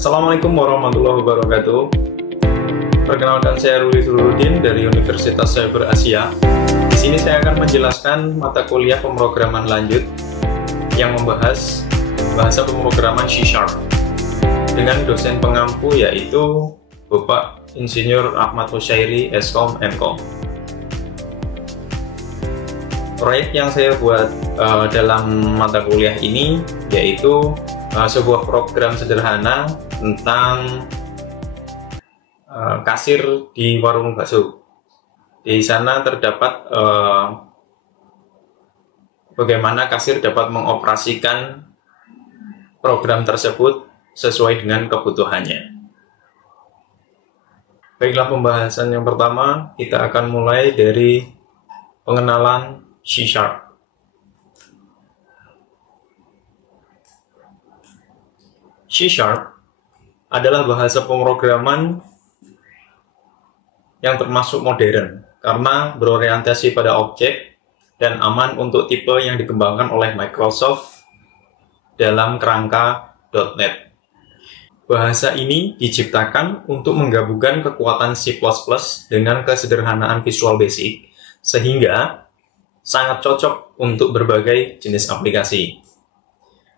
Assalamualaikum warahmatullahi wabarakatuh. Perkenalkan, saya Ruli Surudin dari Universitas Cyber Asia. Di sini saya akan menjelaskan mata kuliah pemrograman lanjut yang membahas bahasa pemrograman C# dengan dosen pengampu yaitu Bapak Insinyur Ahmad Husyairi, Eskom, MKom. Proyek yang saya buat dalam mata kuliah ini yaitu sebuah program sederhana tentang kasir di warung bakso. Di sana terdapat bagaimana kasir dapat mengoperasikan program tersebut sesuai dengan kebutuhannya. Baiklah, pembahasan yang pertama kita akan mulai dari pengenalan C#. C# adalah bahasa pemrograman yang termasuk modern karena berorientasi pada objek dan aman untuk tipe yang dikembangkan oleh Microsoft dalam kerangka .NET. Bahasa ini diciptakan untuk menggabungkan kekuatan C++ dengan kesederhanaan Visual Basic sehingga sangat cocok untuk berbagai jenis aplikasi.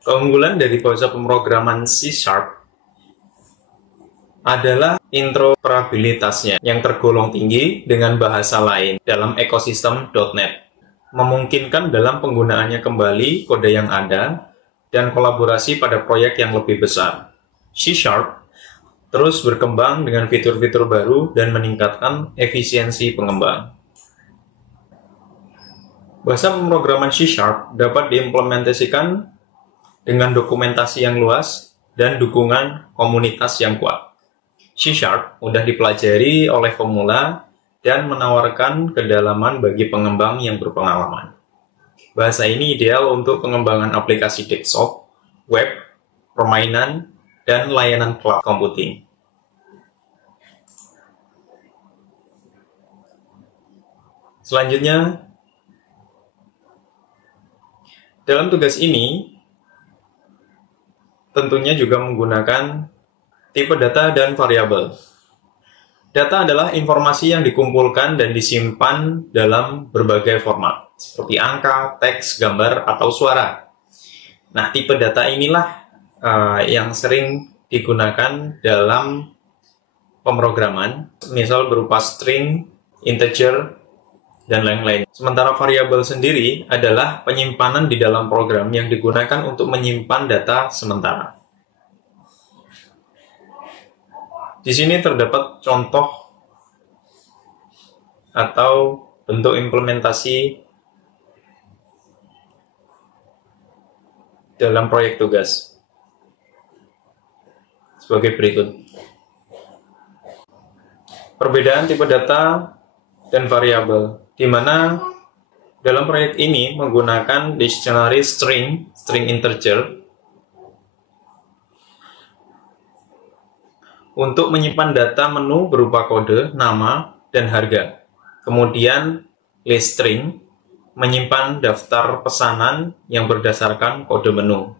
Keunggulan dari bahasa pemrograman C# adalah interoperabilitasnya yang tergolong tinggi dengan bahasa lain dalam ekosistem .NET, memungkinkan dalam penggunaannya kembali kode yang ada dan kolaborasi pada proyek yang lebih besar. C# terus berkembang dengan fitur-fitur baru dan meningkatkan efisiensi pengembang. Bahasa pemrograman C# dapat diimplementasikan dengan dokumentasi yang luas dan dukungan komunitas yang kuat. C# mudah dipelajari oleh pemula dan menawarkan kedalaman bagi pengembang yang berpengalaman. Bahasa ini ideal untuk pengembangan aplikasi desktop, web, permainan, dan layanan cloud computing. Selanjutnya, dalam tugas ini tentunya juga menggunakan tipe data dan variabel. Data adalah informasi yang dikumpulkan dan disimpan dalam berbagai format, seperti angka, teks, gambar, atau suara. Nah, tipe data inilah yang sering digunakan dalam pemrograman, misal berupa string, integer, dan lain-lain. Sementara variabel sendiri adalah penyimpanan di dalam program yang digunakan untuk menyimpan data sementara. Di sini terdapat contoh atau bentuk implementasi dalam proyek tugas sebagai berikut. Perbedaan tipe data dan variabel, di mana dalam proyek ini menggunakan dictionary string integer untuk menyimpan data menu berupa kode, nama, dan harga. Kemudian list string menyimpan daftar pesanan yang berdasarkan kode menu.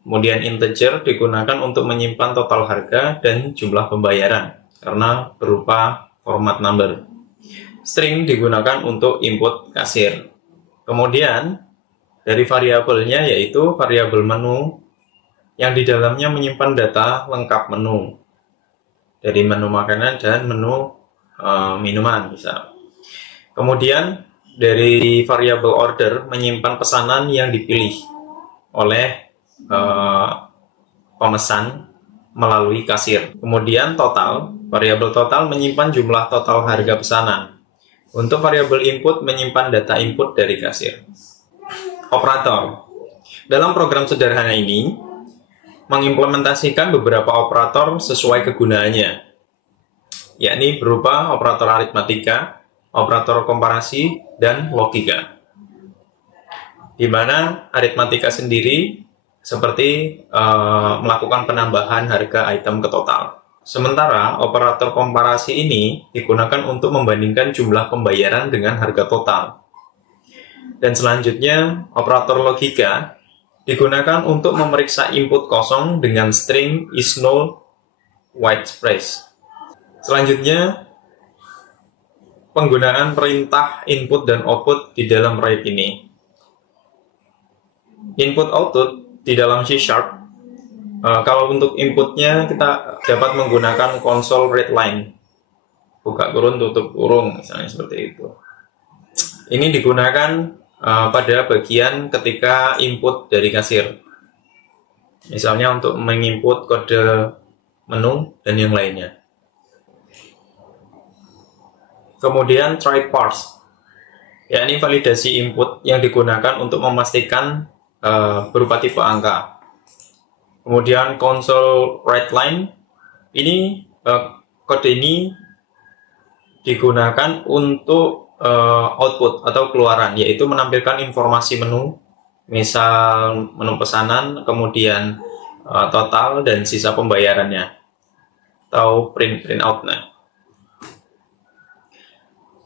Kemudian integer digunakan untuk menyimpan total harga dan jumlah pembayaran karena berupa format number. String digunakan untuk input kasir. Kemudian dari variabelnya yaitu variabel menu yang di dalamnya menyimpan data lengkap menu dari menu makanan dan menu minuman misal. Kemudian dari variabel order menyimpan pesanan yang dipilih oleh pemesan melalui kasir. Kemudian total, variabel total menyimpan jumlah total harga pesanan. Untuk variabel input menyimpan data input dari kasir. Operator. Dalam program sederhana ini mengimplementasikan beberapa operator sesuai kegunaannya, yakni berupa operator aritmatika, operator komparasi, dan logika. Di mana aritmatika sendiri seperti melakukan penambahan harga item ke total. Sementara operator komparasi ini digunakan untuk membandingkan jumlah pembayaran dengan harga total. Dan selanjutnya operator logika digunakan untuk memeriksa input kosong dengan string is null white space. Selanjutnya, penggunaan perintah input dan output di dalam proyek ini. Input-output di dalam C#, kalau untuk inputnya kita dapat menggunakan console readline, buka kurung tutup kurung, misalnya seperti itu. Ini digunakan pada bagian ketika input dari kasir, misalnya untuk menginput kode menu dan yang lainnya. Kemudian try parse, yakni validasi input yang digunakan untuk memastikan berupa tipe angka. Kemudian console writeLine, ini kode ini digunakan untuk output atau keluaran, yaitu menampilkan informasi menu, misal menu pesanan, kemudian total dan sisa pembayarannya, atau print out. Nah,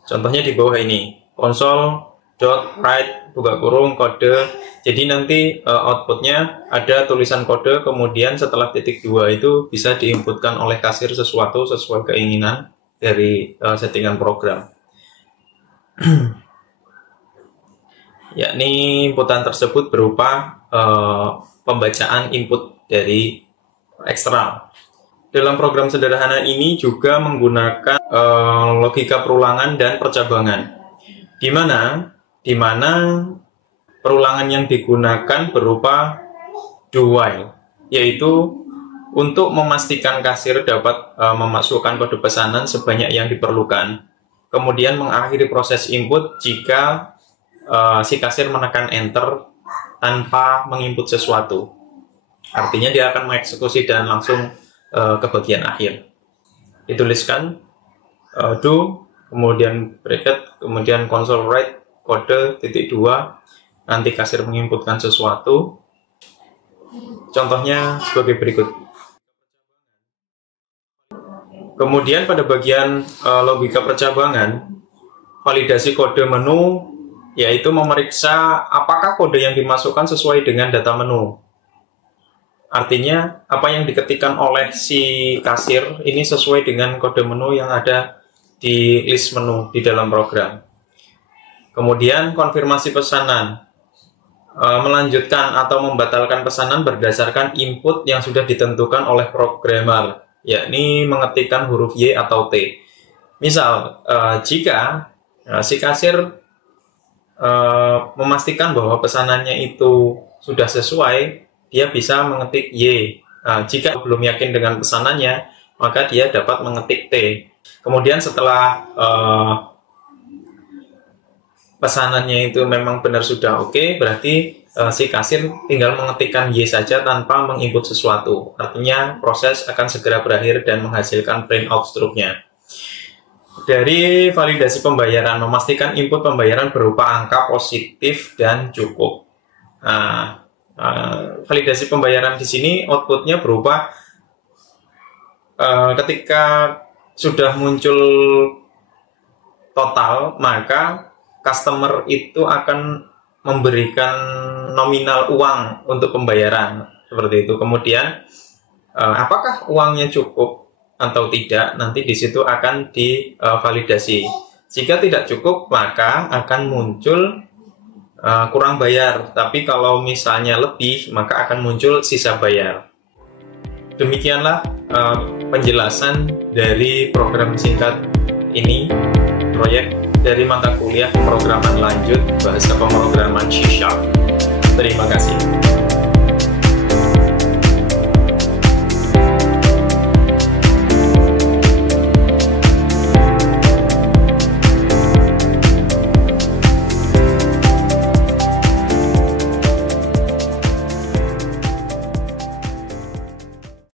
contohnya di bawah ini, console.write buka kurung kode. Jadi nanti outputnya ada tulisan kode, kemudian setelah titik 2 itu bisa diinputkan oleh kasir sesuatu sesuai keinginan dari settingan program. Yakni inputan tersebut berupa pembacaan input dari eksternal. Dalam program sederhana ini juga menggunakan logika perulangan dan percabangan, di mana perulangan yang digunakan berupa do while, yaitu untuk memastikan kasir dapat memasukkan kode pesanan sebanyak yang diperlukan, kemudian mengakhiri proses input jika si kasir menekan enter tanpa menginput sesuatu. Artinya dia akan mengeksekusi dan langsung ke bagian akhir. Dituliskan do, kemudian bracket, kemudian console write kode titik 2, nanti kasir menginputkan sesuatu. Contohnya sebagai berikut. Kemudian pada bagian logika percabangan, validasi kode menu, yaitu memeriksa apakah kode yang dimasukkan sesuai dengan data menu. Artinya, apa yang diketikkan oleh si kasir ini sesuai dengan kode menu yang ada di list menu di dalam program. Kemudian, konfirmasi pesanan. Melanjutkan atau membatalkan pesanan berdasarkan input yang sudah ditentukan oleh programmer, yakni mengetikkan huruf Y atau T. Misal, jika si kasir memastikan bahwa pesanannya itu sudah sesuai, dia bisa mengetik Y. Jika belum yakin dengan pesanannya, maka dia dapat mengetik T. Kemudian setelah pesanannya itu memang benar sudah oke, berarti si kasir tinggal mengetikkan Y saja tanpa menginput sesuatu. Artinya proses akan segera berakhir dan menghasilkan print out struknya. Dari validasi pembayaran, memastikan input pembayaran berupa angka positif dan cukup. Validasi pembayaran di sini outputnya berupa ketika sudah muncul total, maka customer itu akan memberikan nominal uang untuk pembayaran seperti itu. Kemudian apakah uangnya cukup atau tidak, nanti di situ akan divalidasi. Jika tidak cukup, maka akan muncul kurang bayar, tapi kalau misalnya lebih, maka akan muncul sisa bayar. Demikianlah penjelasan dari program singkat ini, proyek dari mata kuliah pemrograman lanjut bahasa pemrograman C#. Terima kasih.